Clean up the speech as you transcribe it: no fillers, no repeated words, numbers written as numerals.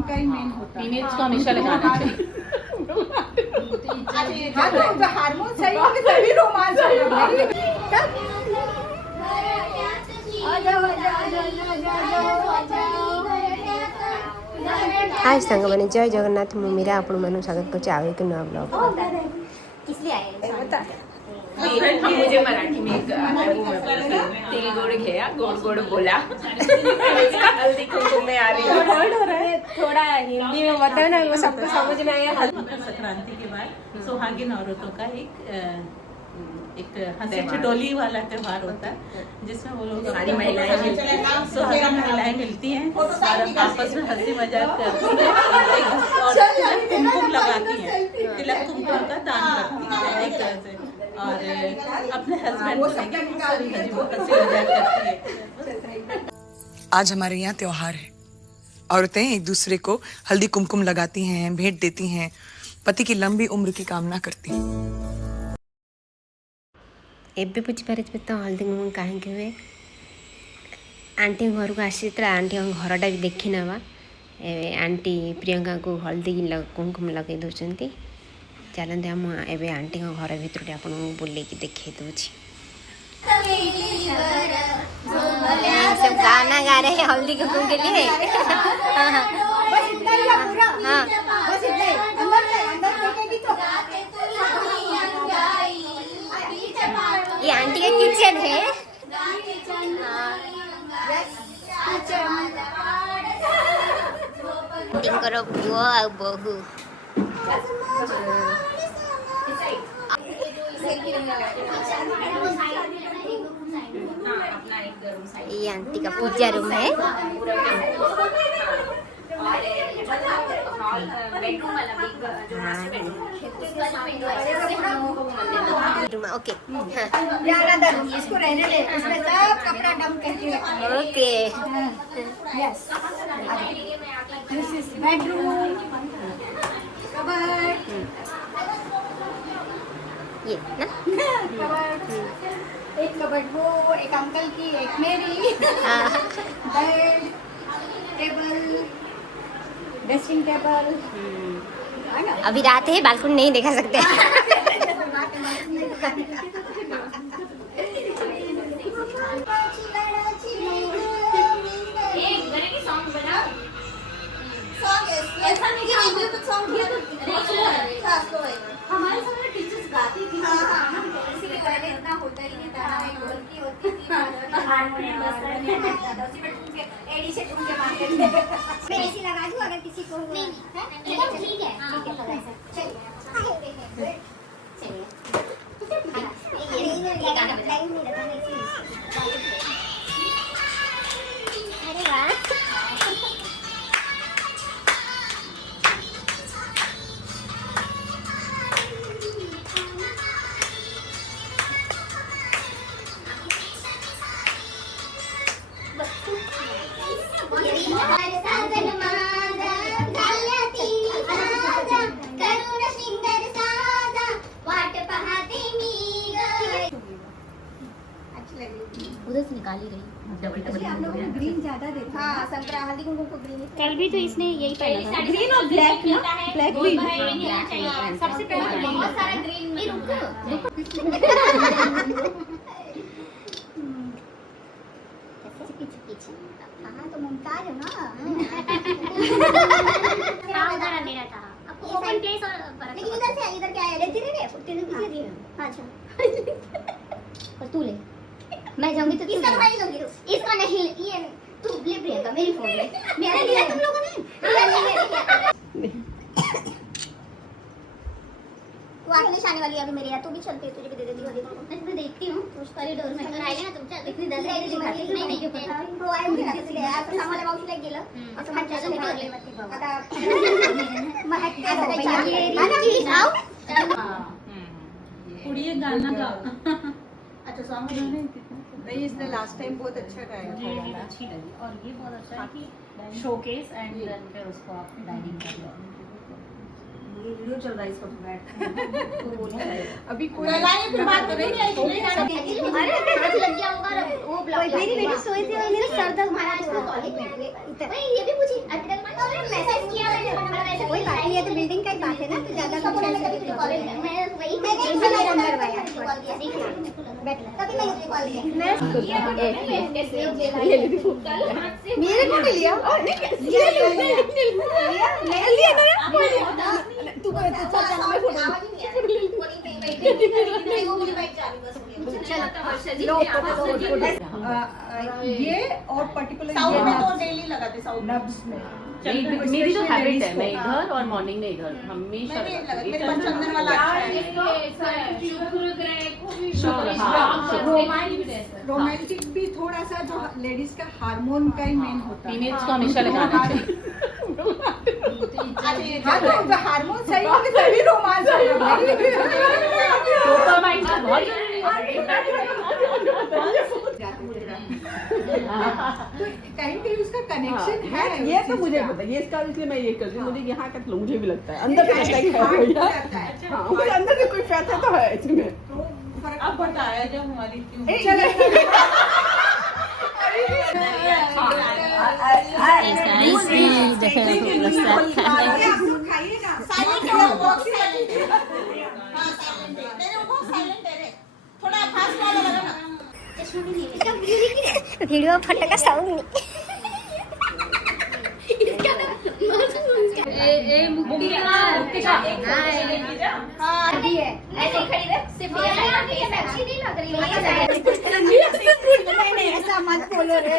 उनका ही मेन होता है। फीमेल्स को हमेशा लगाना चाहिए। हाँ तो हार्मोन सही होंगे तभी रोमांच होगा भाई। हाय सांग मैंने जय जगन्नाथ मु मीरा आपण मानु स्वागत करछि आवे के नया ब्लॉग। इसलिए आए हैं बता हम मुझे मराठी में तिल गुड़ गया गोड़ गोड़ बोला हल्दी कुमकुम में आ रही है। वर्ड हो रहा है थोड़ा हिंदी में बताओ ना वो सबको समझ में आया। मकर संक्रांति के बाद सुहागिन औरतों का एक हंसी ठिठोली वाला त्योहार होता है जिसमें वो लोग सारी महिलाएं सुहागिन महिलाएं मिलती हैं और आपस में हंसी मजाक करती हैं और तिलक कुमकुम लगाती हैं, तिलक कुमकुम का दान करती हैं एक तरह से और अपने हस्बैंड को लेके हंसी मजाक करती है। आज हमारे यहाँ त्योहार है। औरतें एक दूसरे को हल्दी कुमकुम लगाती हैं, भेंट देती हैं, पति की लंबी उम्र की कामना करती हैं। एबे बुझिपारे तो हल्दी कुमकुम कहीं हुए आंटी घर को आसी आंटी घरटा भी देखी नवा आंटी प्रियंका को हल्दी कुमकुम लगे दौरान चलते हम एवं आंटी घर भितर आपको बुले देखे दूची सब गाना गा रहे हैं हल्दी कुमकुम के लिए। ये आंटी का किचन है। करो बुआ बहू ये आंटी का पूजा रूम है। ओके इसको रहने दे, इसमें सब कपड़ा डंप करके okay yes this is bedroom cupboard ये ना कबर्ड एक कबर्ड वो एक अंकल की एक मेरी बेड टेबल ड्रेसिंग टेबल। अभी रात है बालकनी नहीं देखा सकते। हमारे समय टीचर्स गाती थी इसलिए पहले इतना होता ही नहीं था। ढोलकी होती थी हारमोनियम उसी में ठुमके एडी से ठुमके मारते थे। मैं ऐसी लगा दूं अगर किसी को नहीं ठीक है चलिए ये गाना बजाओ। अरे वाह उधर से निकाली गई। हम लोग ग्रीन ज्यादा देते हैं। हाँ संतरा हल्दी कुमकुम को ग्रीन। कल भी तो इसने यही पहना था ग्रीन और ब्लैक ना ब्लैक ग्रीन सबसे पहले बहुत सारा ग्रीन में हाँ तो मुमताज हो ना। उधर मेरा था ओपन प्लेस और लेकिन इधर क्या है लेती नहीं तेरे किसी दी। अच्छा और तू ले मैं जाऊंगी तो इसका भाई लोगी इसका नहीं ये तू ले प्रियंका मेरी फोन में मेरा लिया तुम लोगों ने। तू आगे निशाने वाली अभी मेरे यहाँ तू भी चलती है तुझे भी दे देती हूँ। मैं तुम्हें देखती हूँ उस कॉरिडोर में अगर आएगा ना तुम चल इतनी जल्दी आई दिखाती नहीं नहीं हो आए मुझे ना तुझे यार तो सामने बाउंस लग गेलं असं मत जास्त बघले नाही मत बघ आता महक काय चाहिए प्लीज आओ कुड़ी ये गाना गा अच्छा सॉन्ग नहीं इसने लास्ट टाइम बहुत अच्छा गाया ये भी अच्छी लगी और ये बहुत अच्छा है कि शोकेस एंड देन फिर उसको आप डाइनिंग कर लो। वीडियो चल रहा है इसका बैठ अभी कोई फिर बात में नहीं आएगी अरे हाथ लग गया होगा वो मेरी बेटी सोई थी और मेरा सर दर्द मारा उसको कॉलेज में भाई ये भी पूछी अरे मैसेज किया मैंने कोई बात नहीं है तो बिल्डिंग का ही बात है ना तो ज्यादा कुछ नहीं कभी कॉलेज में मैं वही मैं करवाया बैठ तभी मैं कॉल किया मेरे को नहीं लिया तू को तो चल मैं फोटो ये और पर्टिकुलर साउथ में तो डेली लगाते साउथ नब्स में मेरी तो हैबिट है, मैं इधर और मॉर्निंग में इधर हमेशा लगाती हूँ। चंदन वाला रोमांटिक भी थोड़ा सा जो लेडीज का हार्मोन का ही मेन होता है। फीमेल्स को हमेशा लगाना चाहिए। हाँ तो हार्मोन सही होंगे तभी रोमांच होगा। डोपामाइन तो बहुत जरूरी है। तो कहीं कहीं उसका कनेक्शन है। ये तो मुझे पता है, ये इसका इसलिए मैं ये करती हूँ, मुझे यहाँ का तो मुझे भी लगता है अंदर से लगता है कि है भैया। हाँ, मुझे अंदर से कोई फैसला तो है इसमें। अब बताया जब हमारी क्यों वीडियो फोटो का साउंड नहीं ऐसे खड़ी रह सिर्फ ये अच्छी नहीं लग रही ऐसा मत बोलो रे।